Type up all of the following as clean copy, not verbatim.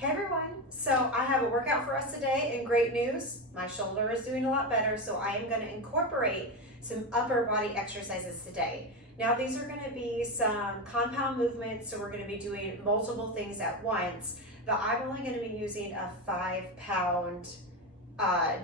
Hey everyone, so I have a workout for us today and great news, my shoulder is doing a lot better, so I am going to incorporate some upper body exercises today. Now these are going to be some compound movements, so we're going to be doing multiple things at once, but I'm only going to be using a 5-pound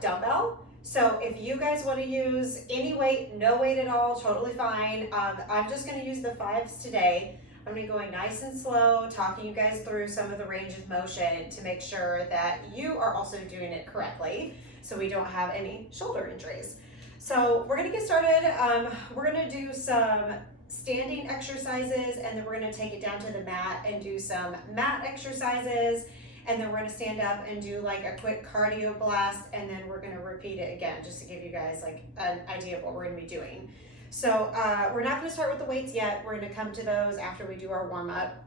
dumbbell. So if you guys want to use any weight, no weight at all, totally fine. I'm just going to use the 5s today. I'm going to be going nice and slow, talking you guys through some of the range of motion to make sure that you are also doing it correctly so we don't have any shoulder injuries. So we're going to get started. We're going to do some standing exercises, and then we're going to take it down to the mat and do some mat exercises, and then we're going to stand up and do like a quick cardio blast, and then we're going to repeat it again just to give you guys like an idea of what we're going to be doing. So we're not going to start with the weights yet. We're going to come to those after we do our warm-up.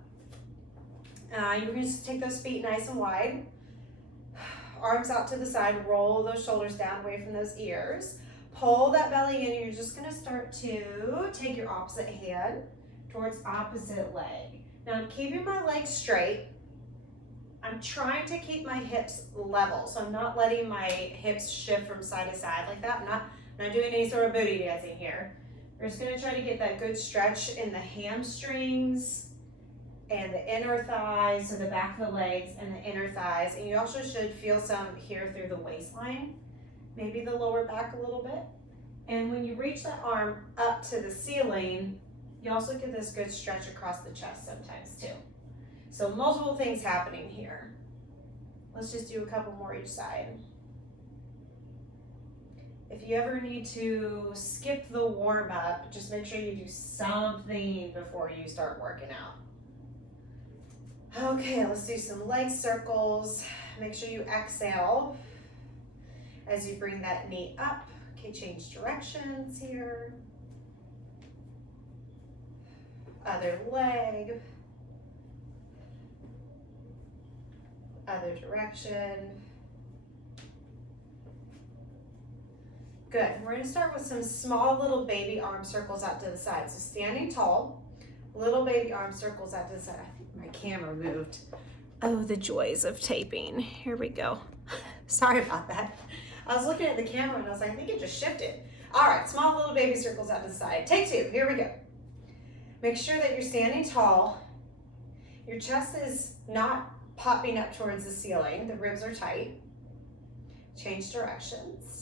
You're going to just take those feet nice and wide. Arms out to the side. Roll those shoulders down away from those ears. Pull that belly in, and you're just going to start to take your opposite hand towards opposite leg. Now I'm keeping my legs straight. I'm trying to keep my hips level, so I'm not letting my hips shift from side to side like that. I'm not doing any sort of booty dancing here. We're just going to try to get that good stretch in the hamstrings and the inner thighs, so the back of the legs and the inner thighs. And you also should feel some here through the waistline, maybe the lower back a little bit. And when you reach that arm up to the ceiling, you also get this good stretch across the chest sometimes too. So multiple things happening here. Let's just do a couple more each side. If you ever need to skip the warm-up, just make sure you do something before you start working out. Okay, let's do some leg circles. Make sure you exhale as you bring that knee up. Okay, change directions here. Other leg. Other direction. Good. We're going to start with some small little baby arm circles out to the side. So standing tall, little baby arm circles out to the side. I think my camera moved. Oh, the joys of taping. Here we go. Sorry about that. I was looking at the camera and I was like, I think it just shifted. All right, small little baby circles out to the side. Take 2. Here we go. Make sure that you're standing tall. Your chest is not popping up towards the ceiling. The ribs are tight. Change directions.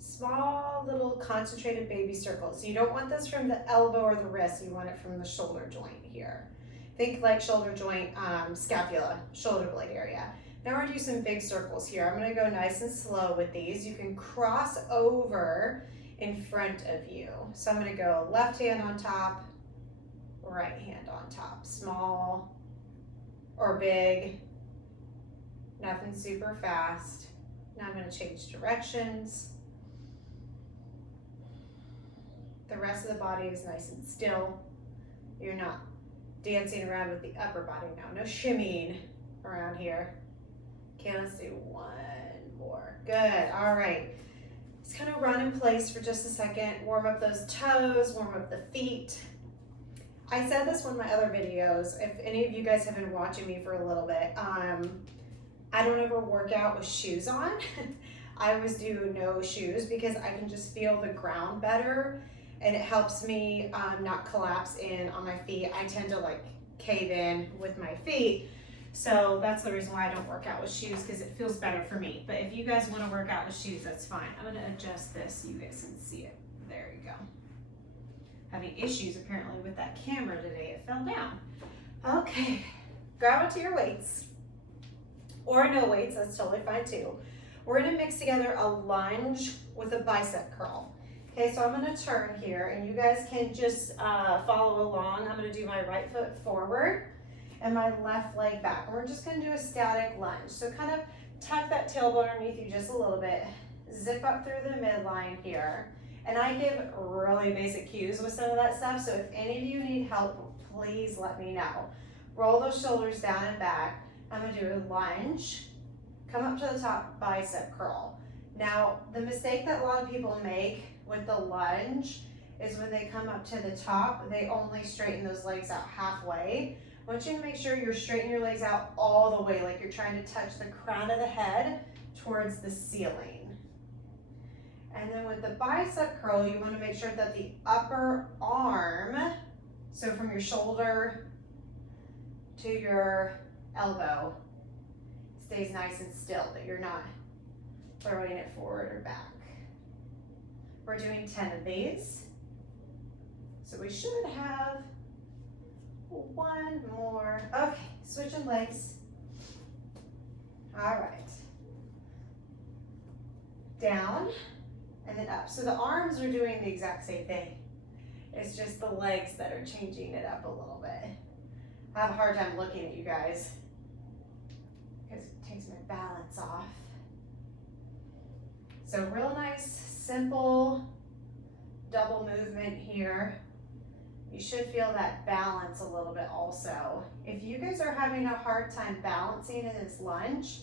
Small little concentrated baby circles. You don't want this from the elbow or the wrist. You want it from the shoulder joint here. Think like shoulder joint, scapula, shoulder blade area. Now we're gonna do some big circles here. I'm gonna go nice and slow with these. You can cross over in front of you. So I'm gonna go left hand on top, right hand on top. Small or big, nothing super fast. Now I'm gonna change directions. The rest of the body is nice and still. You're not dancing around with the upper body now. No shimmying around here. Okay, let's do one more. Good, all right. Just kind of run in place for just a second. Warm up those toes, warm up the feet. I said this in one of my other videos. If any of you guys have been watching me for a little bit, I don't ever work out with shoes on. I always do no shoes because I can just feel the ground better. And it helps me not collapse in on my feet. I tend to like cave in with my feet. So that's the reason why I don't work out with shoes, because it feels better for me. But if you guys want to work out with shoes, that's fine. I'm going to adjust this so you guys can see it. There you go. Having issues apparently with that camera today. It fell down. Okay, grab onto your weights. Or no weights, that's totally fine too. We're going to mix together a lunge with a bicep curl. Okay, so I'm going to turn here, and you guys can just follow along. I'm going to do my right foot forward and my left leg back. And we're just going to do a static lunge. So kind of tuck that tailbone underneath you just a little bit. Zip up through the midline here. And I give really basic cues with some of that stuff, so if any of you need help, please let me know. Roll those shoulders down and back. I'm going to do a lunge. Come up to the top, bicep curl. Now, the mistake that a lot of people make with the lunge is when they come up to the top, they only straighten those legs out halfway, I want you to make sure you're straightening your legs out all the way, like you're trying to touch the crown of the head towards the ceiling. And then with the bicep curl, you want to make sure that the upper arm, so from your shoulder to your elbow, stays nice and still, that you're not throwing it forward or back. We're doing 10 of these. So we should have one more. Okay, switching legs. All right. Down and then up. So the arms are doing the exact same thing. It's just the legs that are changing it up a little bit. I have a hard time looking at you guys because it takes my balance off. So real nice, simple double movement here. You should feel that balance a little bit also. If you guys are having a hard time balancing in this lunge,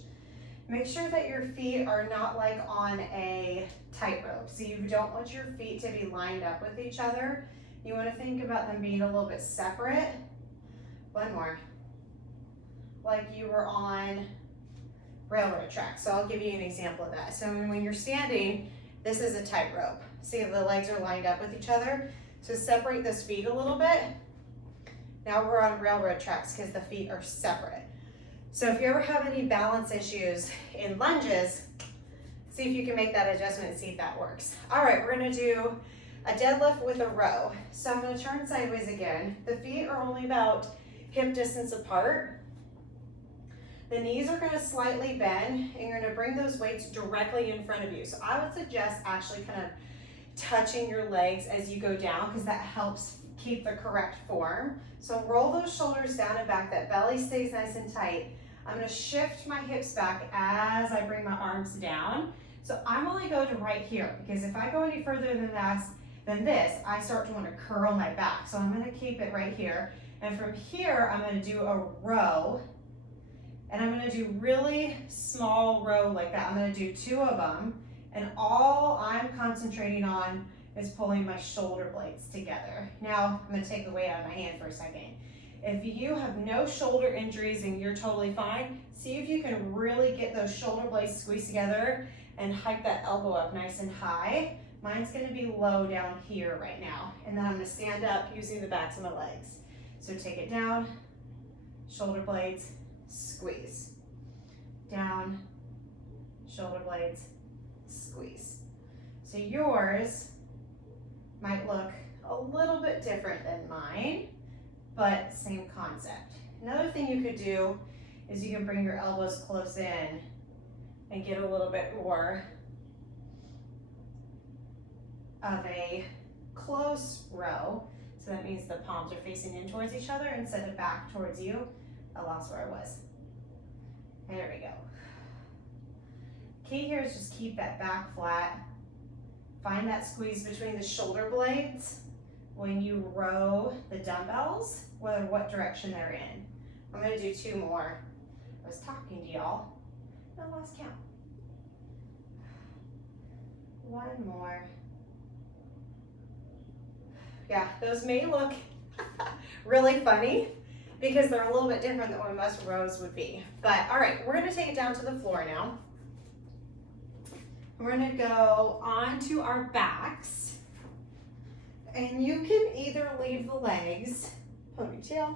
make sure that your feet are not like on a tightrope. So you don't want your feet to be lined up with each other. You want to think about them being a little bit separate. One more. Like you were on railroad tracks. So I'll give you an example of that. So when you're standing, this is a tightrope. See if the legs are lined up with each other. So separate those feet a little bit. Now we're on railroad tracks because the feet are separate. So if you ever have any balance issues in lunges, see if you can make that adjustment and see if that works. All right, we're gonna do a deadlift with a row. So I'm gonna turn sideways again. The feet are only about hip distance apart. The knees are gonna slightly bend and you're gonna bring those weights directly in front of you. So I would suggest actually kind of touching your legs as you go down because that helps keep the correct form. So roll those shoulders down and back, that belly stays nice and tight. I'm gonna shift my hips back as I bring my arms down. So I'm only going to right here because if I go any further than this, I start to want to curl my back. So I'm gonna keep it right here. And from here, I'm gonna do a row. And I'm gonna do really small row like that. I'm gonna do 2 of them. And all I'm concentrating on is pulling my shoulder blades together. Now, I'm gonna take the weight out of my hand for a second. If you have no shoulder injuries and you're totally fine, see if you can really get those shoulder blades squeezed together and hike that elbow up nice and high. Mine's gonna be low down here right now. And then I'm gonna stand up using the backs of my legs. So take it down, shoulder blades, squeeze. Down, shoulder blades, squeeze. So yours might look a little bit different than mine, but same concept. Another thing you could do is you can bring your elbows close in and get a little bit more of a close row. So that means the palms are facing in towards each other instead of back towards you. I lost where I was. There we go. Key here is just keep that back flat. Find that squeeze between the shoulder blades when you row the dumbbells, whether what direction they're in. I'm gonna do 2 more. I was talking to y'all. I lost count. 1 more. Yeah, those may look really funny because they're a little bit different than what most rows would be. But all right, we're gonna take it down to the floor now. We're gonna go onto our backs. And you can either leave the legs, ponytail,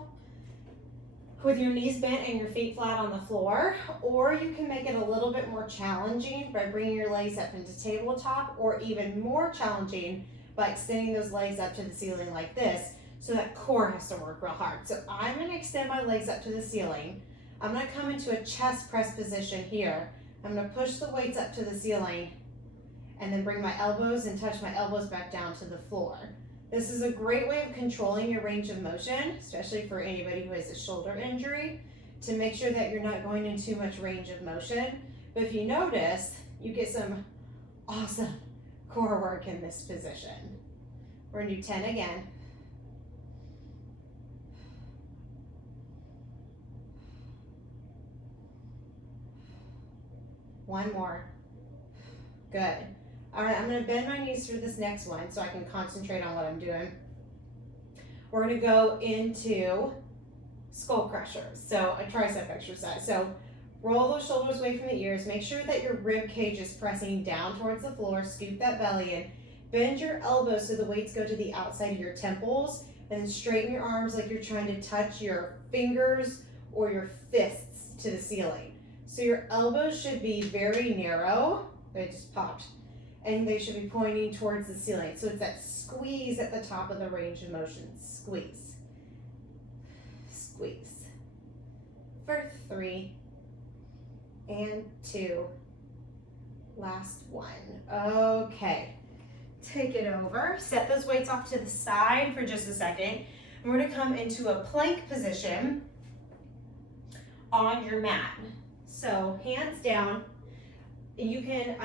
with your knees bent and your feet flat on the floor, or you can make it a little bit more challenging by bringing your legs up into tabletop, or even more challenging by extending those legs up to the ceiling like this, so that core has to work real hard. So I'm gonna extend my legs up to the ceiling. I'm gonna come into a chest press position here. I'm gonna push the weights up to the ceiling and then bring my elbows and touch my elbows back down to the floor. This is a great way of controlling your range of motion, especially for anybody who has a shoulder injury, to make sure that you're not going in too much range of motion. But if you notice, you get some awesome core work in this position. We're gonna do 10 again. One more. Good. All right, I'm gonna bend my knees for this next one so I can concentrate on what I'm doing. We're gonna go into skull crusher, so a tricep exercise. So roll those shoulders away from the ears. Make sure that your rib cage is pressing down towards the floor. Scoop that belly in. Bend your elbows so the weights go to the outside of your temples, and then straighten your arms like you're trying to touch your fingers or your fists to the ceiling. So your elbows should be very narrow. They just popped. And they should be pointing towards the ceiling. So it's that squeeze at the top of the range of motion. Squeeze. Squeeze. For 3 and 2. Last one. Okay. Take it over. Set those weights off to the side for just a second. And we're going to come into a plank position on your mat. So hands down. You can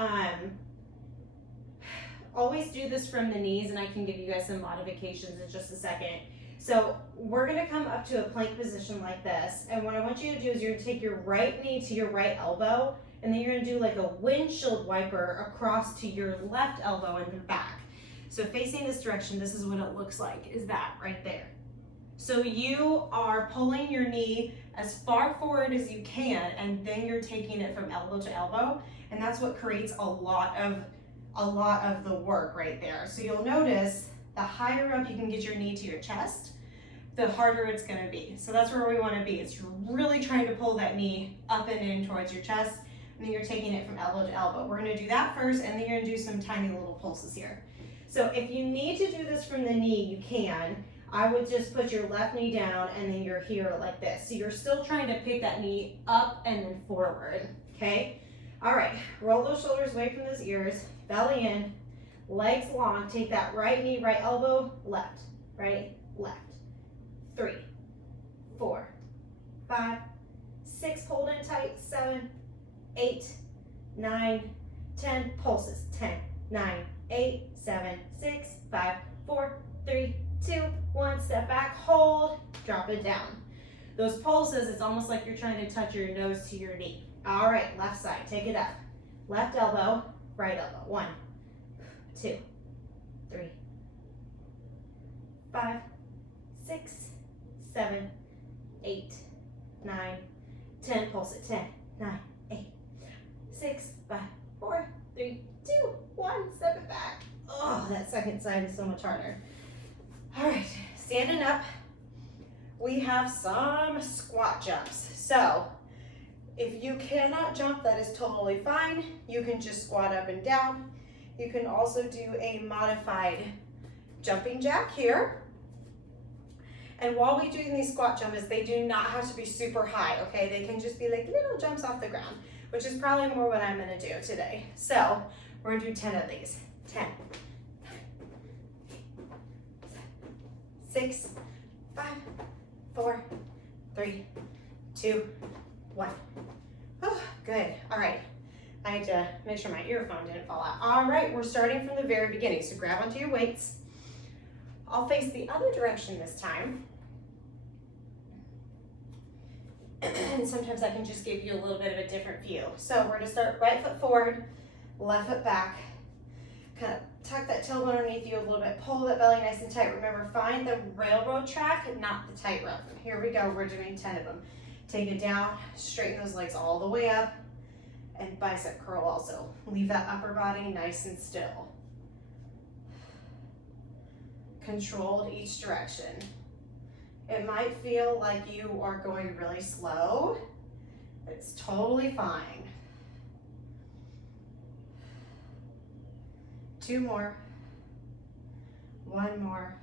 always do this from the knees, and I can give you guys some modifications in just a second. So we're gonna come up to a plank position like this, and what I want you to do is you're gonna take your right knee to your right elbow, and then you're gonna do like a windshield wiper across to your left elbow and the back. So facing this direction, this is what it looks like, is that right there. So you are pulling your knee as far forward as you can, and then you're taking it from elbow to elbow, and that's what creates a lot of the work right there. So you'll notice the higher up you can get your knee to your chest, the harder it's gonna be. So that's where we wanna be. It's really trying to pull that knee up and in towards your chest, and then you're taking it from elbow to elbow. We're gonna do that first, and then you're gonna do some tiny little pulses here. So if you need to do this from the knee, you can. I would just put your left knee down, and then you're here like this. So you're still trying to pick that knee up and then forward, okay? All right, roll those shoulders away from those ears, belly in, legs long. Take that right knee, right elbow, left, right, left. 3, 4, 5, 6, hold in tight, 7, 8, 9, 10, pulses, 10, 9, 8, 7, 6, 5, 4, 3, 2, 1, step back, hold, drop it down. Those pulses, it's almost like you're trying to touch your nose to your knee. All right, left side, take it up. Left elbow, right elbow. 1, 2, 3, 5, 6, 7, 8, 9, 10. Pulse it. 10, 9, 8, 6, 5, 4, 3, 2, 1. Step it back. Oh, that second side is so much harder. All right, standing up, we have some squat jumps. So if you cannot jump, that is totally fine. You can just squat up and down. You can also do a modified jumping jack here. And while we're doing these squat jumps, they do not have to be super high, okay? They can just be like little jumps off the ground, which is probably more what I'm gonna do today. So we're gonna do 10 of these. 10, 6, 5, 4, 3, 2, 1. Oh, good. All right. I had to make sure my earphone didn't fall out. All right, we're starting from the very beginning. So grab onto your weights. I'll face the other direction this time. And sometimes I can just give you a little bit of a different view. So we're gonna start right foot forward, left foot back. Kind of tuck that tailbone underneath you a little bit. Pull that belly nice and tight. Remember, find the railroad track, not the tightrope. Here we go, we're doing 10 of them. Take it down, straighten those legs all the way up, and bicep curl also. Leave that upper body nice and still. Controlled each direction. It might feel like you are going really slow. It's totally fine. 2 more. 1 more.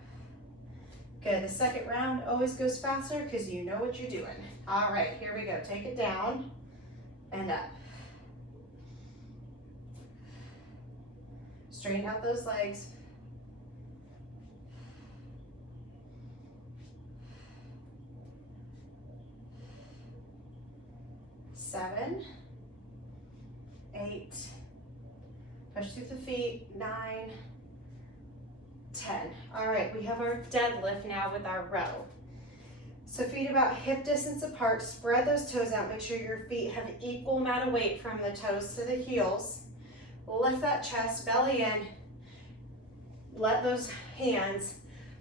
Good, the second round always goes faster because you know what you're doing. All right, here we go. Take it down and up. Straighten out those legs. 7, 8, push through the feet, 9, 10. All right, we have our deadlift now with our row. So feet about hip distance apart, spread those toes out, make sure your feet have equal amount of weight from the toes to the heels. Lift that chest, belly in. Let those hands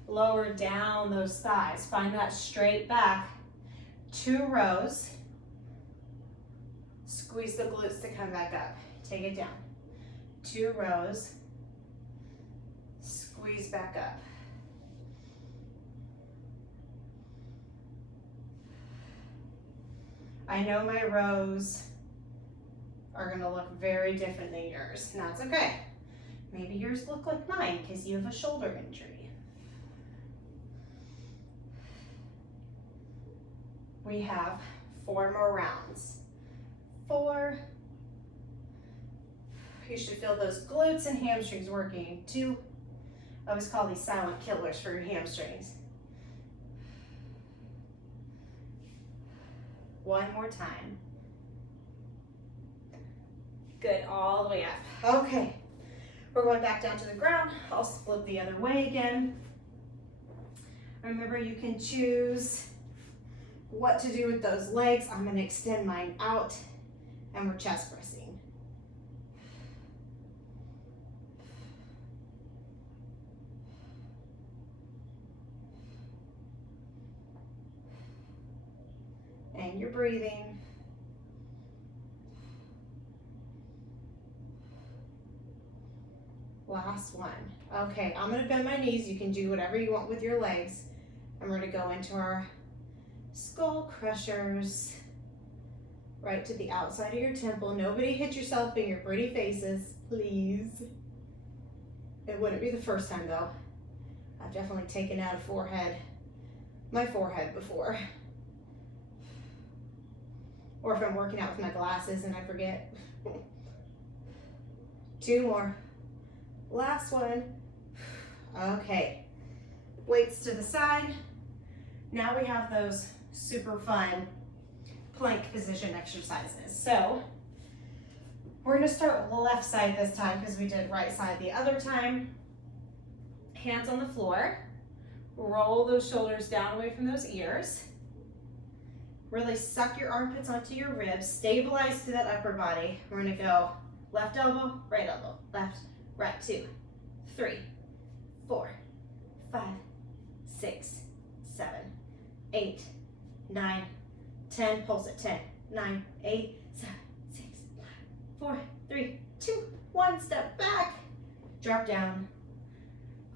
lower down those thighs. Find that straight back. 2 rows. Squeeze the glutes to come back up. Take it down. 2 rows. Squeeze back up. I know my rows are going to look very different than yours, and that's okay. Maybe yours look like mine because you have a shoulder injury. We have 4 more rounds. 4. You should feel those glutes and hamstrings working. 2. I always call these silent killers for your hamstrings. 1 more time. Good, all the way up. Okay, we're going back down to the ground. I'll split the other way again. Remember, you can choose what to do with those legs. I'm gonna extend mine out and we're chest pressing. And you're breathing. Last one. Okay, I'm gonna bend my knees. You can do whatever you want with your legs. And we're gonna go into our skull crushers. Right to the outside of your temple. Nobody hit yourself in your pretty faces, please. It wouldn't be the first time though. I've definitely taken out my forehead before. Or if I'm working out with my glasses and I forget. 2 more. Last one. Okay. Weights to the side. Now we have those super fun plank position exercises. So we're gonna start with the left side this time because we did right side the other time. Hands on the floor. Roll those shoulders down away from those ears. Really suck your armpits onto your ribs. Stabilize to that upper body. We're gonna go left elbow, left, right, 2, 3, 4, 5, 6, 7, 8, 9, 10, pulse at 10, 9, 8, 7, 6, 5, 4, 3, 2, 1, step back, drop down.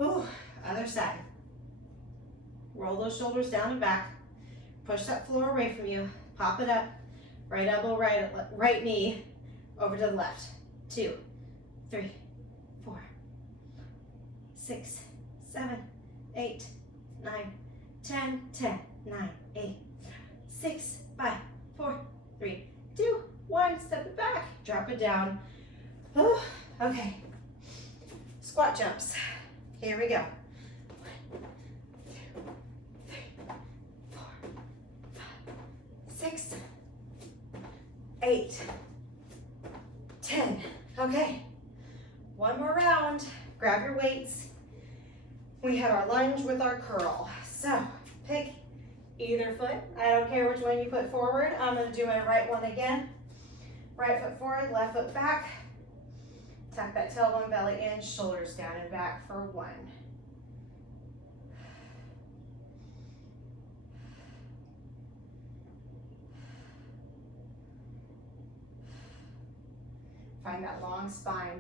Ooh, other side. Roll those shoulders down and back. Push that floor away from you. Pop it up. Right elbow, right knee over to the left. 2, 3, 4, 6, 7, 8, 9, 10, 10, 9, 8, 6, 5, 4, 3, 2, 1. Step it back. Drop it down. Ooh, okay. Squat jumps. Here we go. 6, 8, 10. Okay, 1 more round. Grab your weights. We have our lunge with our curl. So pick either foot. I don't care which one you put forward. I'm gonna do my right one again. Right foot forward, left foot back. Tuck that tailbone, belly in, shoulders down and back for 1. Find that long spine.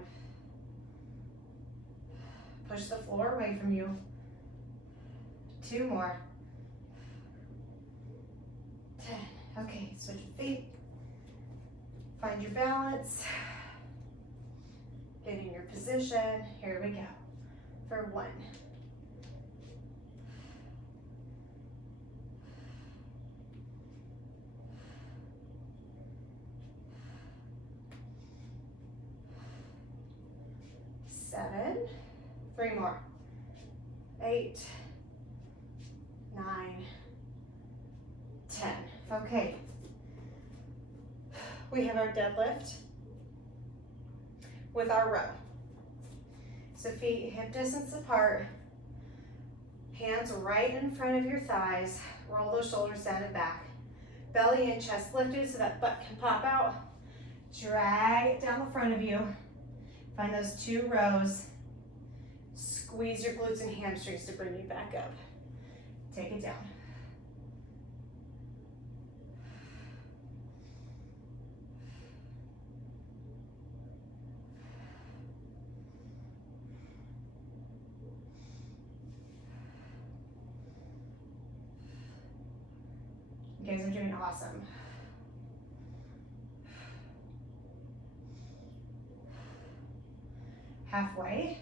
Push the floor away from you. 2 more. 10. Okay, switch your feet. Find your balance. Get in your position. Here we go. For 1. 7, 3 more, 8, 9, 10. Okay, we have our deadlift with our row. So feet hip distance apart, hands right in front of your thighs, roll those shoulders down and back, belly and chest lifted so that butt can pop out, drag it down the front of you. Find those 2 rows. Squeeze your glutes and hamstrings to bring you back up. Take it down. You guys are doing awesome. Halfway.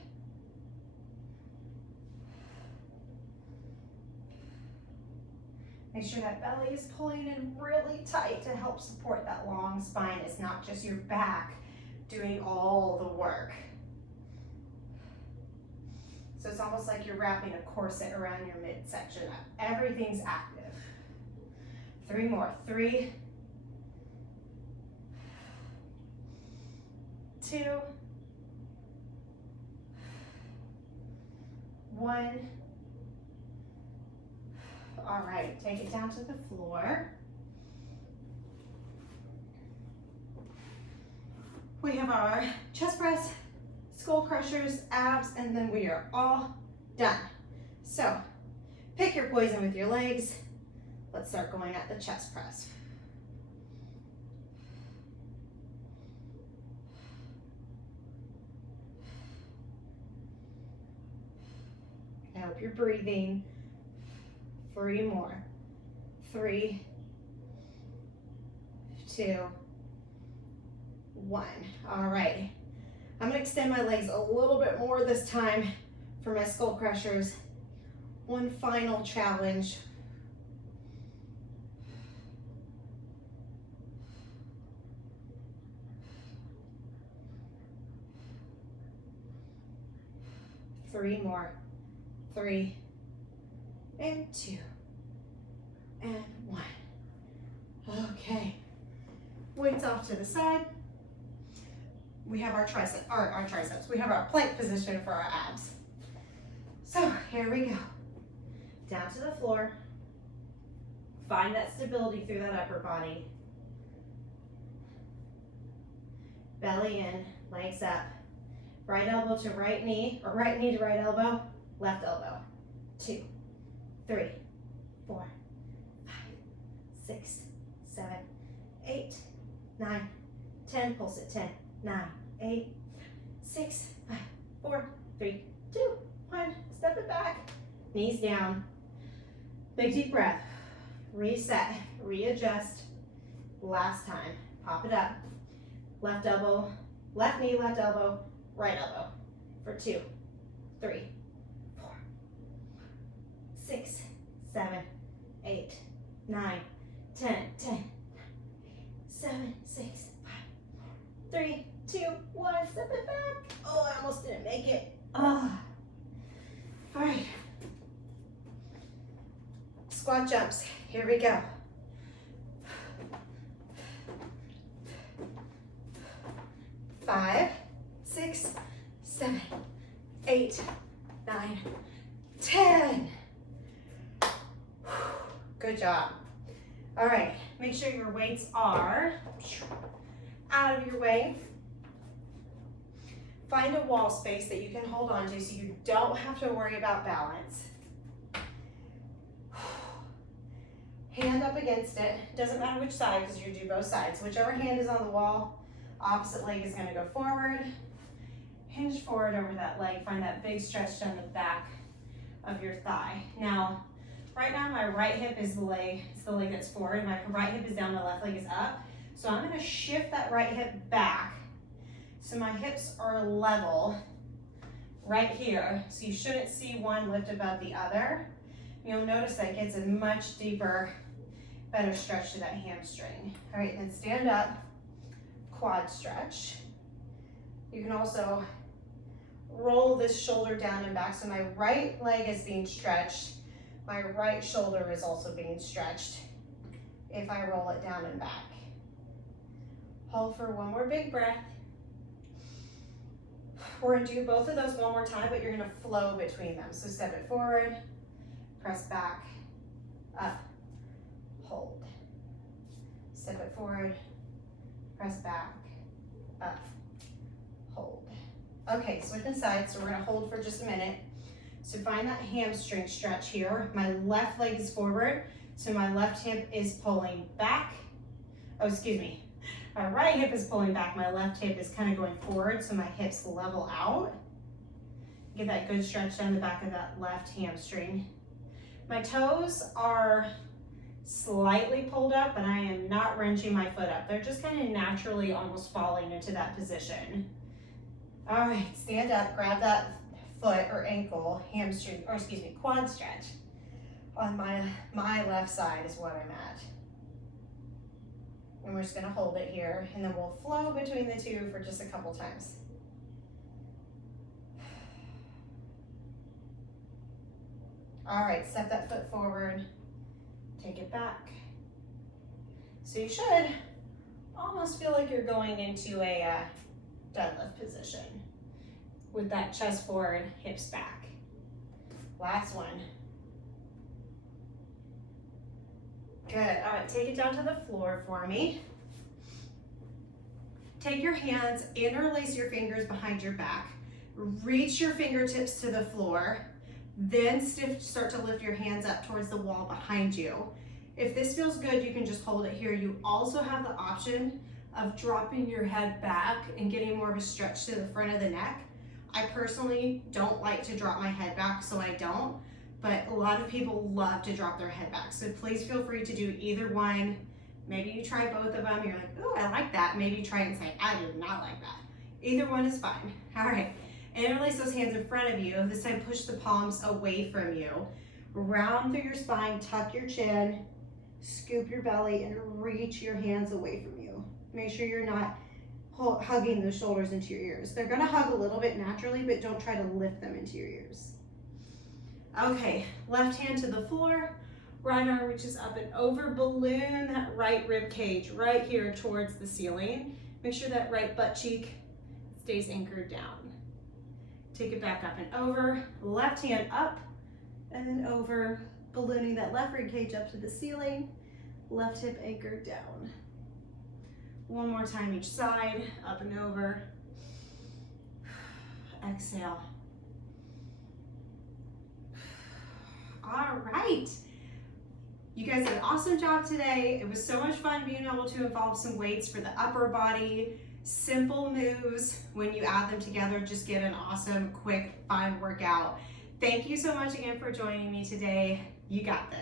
Make sure that belly is pulling in really tight to help support that long spine. It's not just your back doing all the work. So it's almost like you're wrapping a corset around your midsection. Everything's active. 3 more. 3, 2, 1. All right, take it down to the floor. We have our chest press, skull crushers, abs, and then we are all done. So pick your poison with your legs. Let's start going at the chest press. I hope you're breathing. 3 more. 3, 2, 1. All right. I'm gonna extend my legs a little bit more this time for my skull crushers. One final challenge. Three more. 3, and 2, and 1. Okay. Weights off to the side. We have our triceps. We have our plank position for our abs. So here we go. Down to the floor. Find that stability through that upper body. Belly in, legs up. Right elbow to right knee, or right knee to right elbow, left elbow. 2, 3, 4, 5, 6, 7, 8, 9, 10. Pulse it. 10, 9, 8, 6, 5, 4, 3, 2, 1. Step it back. Knees down. Big deep breath. Reset. Readjust. Last time. Pop it up. Left elbow, left knee, left elbow, right elbow. For 2, 3, 4, 6, 7, 8, 9, 10, 10, 7, 6, 5, 3, 2, 1. Step it back. Oh, I almost didn't make it. Oh. All right. Squat jumps. Here we go. 5, 6, 7, 8, 9, 10. Good job. All right, make sure your weights are out of your way. Find a wall space that you can hold on to so you don't have to worry about balance. Hand up against it. Doesn't matter which side because you do both sides. Whichever hand is on the wall, opposite leg is going to go forward. Hinge forward over that leg. Find that big stretch down the back of your thigh. Now, right now my right hip is the leg. It's the leg that's forward. My right hip is down. My left leg is up. So I'm going to shift that right hip back so my hips are level right here. So you shouldn't see one lift above the other. You'll notice that it gets a much deeper, better stretch to that hamstring. All right, then stand up. Quad stretch. You can also roll this shoulder down and back. So my right leg is being stretched. My right shoulder is also being stretched if I roll it down and back. Hold for one more big breath. We're gonna do both of those one more time, but you're gonna flow between them. So step it forward, press back, up, hold. Step it forward, press back, up, hold. Okay, switching sides, so we're gonna hold for just a minute. So find that hamstring stretch here. My left leg is forward, so my left hip is pulling back. Oh, excuse me. My right hip is pulling back, my left hip is kind of going forward, so my hips level out. Get that good stretch down the back of that left hamstring. My toes are slightly pulled up, but I am not wrenching my foot up. They're just kind of naturally almost falling into that position. All right, stand up, grab that foot or ankle, hamstring, or excuse me, quad stretch. On my left side is what I'm at. And we're just gonna hold it here, and then we'll flow between the two for just a couple times. All right, step that foot forward, take it back. So you should almost feel like you're going into a deadlift position with that chest forward, hips back. Last one. Good, all right, take it down to the floor for me. Take your hands, interlace your fingers behind your back. Reach your fingertips to the floor. Then start to lift your hands up towards the wall behind you. If this feels good, you can just hold it here. You also have the option of dropping your head back and getting more of a stretch to the front of the neck. I personally don't like to drop my head back, so I don't, but a lot of people love to drop their head back. So please feel free to do either one. Maybe you try both of them, you're like, oh, I like that. Maybe try it and say, I do not like that. Either one is fine. All right, interlace those hands in front of you. This time push the palms away from you. Round through your spine, tuck your chin, scoop your belly, and reach your hands away from you. Make sure you're not hugging the shoulders into your ears. They're gonna hug a little bit naturally, but don't try to lift them into your ears. Okay, left hand to the floor, right arm reaches up and over, balloon that right rib cage right here towards the ceiling. Make sure that right butt cheek stays anchored down. Take it back up and over, left hand up and then over, ballooning that left rib cage up to the ceiling, left hip anchored down. One more time each side, up and over. Exhale. All right. You guys did an awesome job today. It was so much fun being able to involve some weights for the upper body. Simple moves. When you add them together, just get an awesome, quick, fun workout. Thank you so much again for joining me today. You got this.